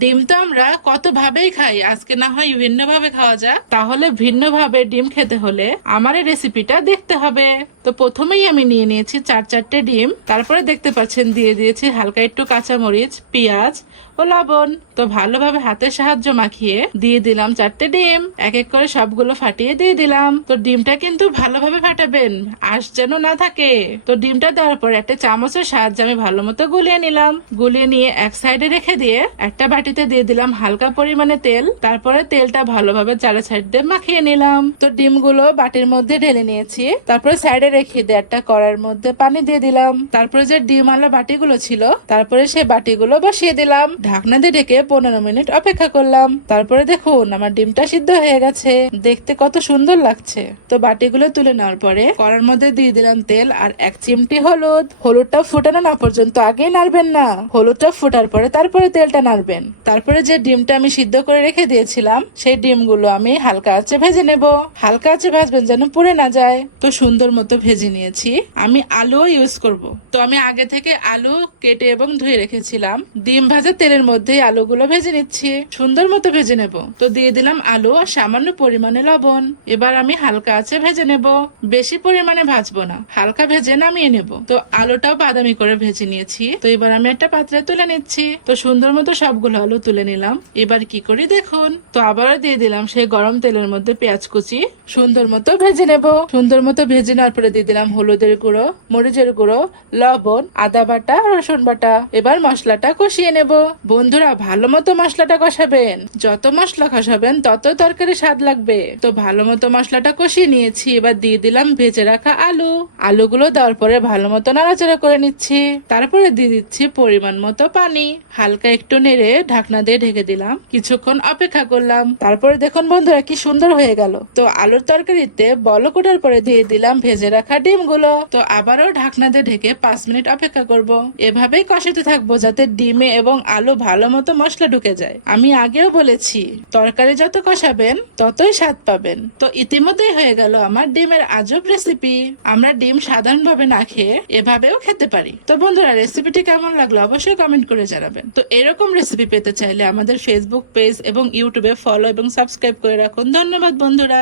ডিম তো আমরা কত ভাবেই খাই, আজকে না হয় ভিন্ন ভাবে খাওয়া যাক। তাহলে ভিন্ন ভাবে ডিম খেতে হলে আমার এই রেসিপিটা দেখতে হবে। তো প্রথমেই আমি নিয়ে নিয়েছি চার চারটে ডিম। তারপরে দেখতে পাচ্ছেন দিয়ে দিয়েছি হালকা একটু কাঁচামরিচ, পেঁয়াজ ও লবণ। তো ভালোভাবে হাতের সাহায্য মাখিয়ে দিয়ে দিলাম চারটে ডিম। এক এক করে সবগুলো ফাটিয়ে দিয়ে দিলাম। তো ডিমটা কিন্তু ভালোভাবে ফাটাবেন, আঁশ যেন না থাকে। তো ডিমটা দেওয়ার পর একটা চামচের সাহায্যে আমি ভালো মতো গুলিয়ে নিলাম। গুলিয়ে নিয়ে এক সাইডে রেখে দিয়ে একটা বাটিতে দিয়ে দিলাম হালকা পরিমাণে তেল। তারপরে তেলটা ভালোভাবে চারে সাইড দিয়ে মাখিয়ে নিলাম। তো ডিমগুলো বাটির মধ্যে ঢেলে নিয়েছি। তারপরে সাইডে রেখে দিয়ে একটা কড়ার মধ্যে পানি দিয়ে দিলাম। তারপরে যে ডিম আলা বাটিগুলো ছিল, তারপরে সেই বাটিগুলো বসিয়ে দিলাম। ঢাকনা দিয়ে ঢেকে পনেরো মিনিট অপেক্ষা করলাম। তারপরে দেখুন, আমার ডিমটা সিদ্ধ হয়ে গেছে। দেখতে কত সুন্দর লাগছে। তো বাটিগুলো তুলে নেওয়ার পরে কড়ার মধ্যে দিয়ে দিলাম তেল আর এক চিমটি হলুদ। হলুদটা ফুটানো না পর্যন্ত আগেই নাড়বেন না। হলুদটা ফোটার পরে তারপরে তেলটা নাড়বেন। তারপরে যে ডিমটা আমি সিদ্ধ করে রেখে দিয়েছিলাম, সেই ডিমগুলো আমি হালকা আঁচে ভেজে নেব। হালকা আঁচে ভাজবেন যেন পুড়ে না যায়। তো সুন্দর মতো ভেজে নিয়েছি। আমি আলুও ইউজ করব। তো আমি আগে থেকে আলু কেটে এবং ধুয়ে রেখেছিলাম। ডিম ভাজা তেলের মধ্যেই আলুগুলো ভেজে নিচ্ছি। সুন্দর মতো ভেজে নেব। তো দিয়ে দিলাম আলু আর সামান্য পরিমাণে লবণ। এবার আমি হালকা আছে ভেজে নেব। বেশি পরিমাণে ভাজবো না। হালকা ভেজে নামিয়ে নেব। তো আলুটাও বাদামি করে ভেজে নিয়েছি। তো এবার আমি একটা পাত্রে তুলে নিচ্ছি। তো সুন্দর মতো সবগুলো আলু তুলে নিলাম। এবার কি করি দেখুন। তো আবারও দিয়ে দিলাম সেই গরম তেলের মধ্যে পেঁয়াজ কুচি। সুন্দর মতো ভেজে নেব। সুন্দর মতো ভেজে নেওয়ার পরে দিয়ে দিলাম হলুদের গুঁড়ো, মরিচের গুঁড়ো, লবণ, আদা বাটা, রসুন বাটা। এবার মশলাটা কষিয়ে নেব। বন্ধুরা, ভালো মতো মশলাটা কষাবেন। যত মশলা কষাবেন, তত তরকারি স্বাদ লাগবে। তো ভালো মতো মশলাটা কষিয়ে নিয়েছি। এবার দিয়ে দিলাম ভেজে রাখা আলু। আলুগুলো দেওয়ার পরে ভালো মতো নাড়াচাড়া করে নিচ্ছি। তারপরে দিয়ে দিচ্ছি পরিমাণ মতো পানি। হালকা একটু নেড়ে ঢাকনা দিয়ে ঢেকে দিলাম। কিছুক্ষণ অপেক্ষা করলাম। তারপরে দেখুন বন্ধুরা, কি সুন্দর হয়ে গেল। তো আলুর তরকারিতে বলক ওঠার পরে দিয়ে দিলাম ভেজে রাখা ডিমগুলো। তো আবারও ঢাকনা দিয়ে ঢেকে পাঁচ মিনিট অপেক্ষা করব। এভাবেই কষাতে থাকব যাতে ডিমে এবং আলু ভালো মতো মশলা ঢুকে যায়। আমি আগেও বলেছি, তরকারি যত কষাবেন, ততই স্বাদ পাবেন। তো ইতিমধ্যেই হয়ে গেল আমার ডিমের আজব রেসিপি। আমরা ডিম সাধারণভাবে না খেয়ে এভাবেও খেতে পারি। তো বন্ধুরা, রেসিপিটি কেমন লাগল অবশ্যই কমেন্ট করে জানাবেন। তো এরকম রেসিপি পেতে চাইলে আমাদের ফেসবুক পেজ এবং ইউটিউবে ফলো এবং সাবস্ক্রাইব করে রাখুন। ধন্যবাদ বন্ধুরা।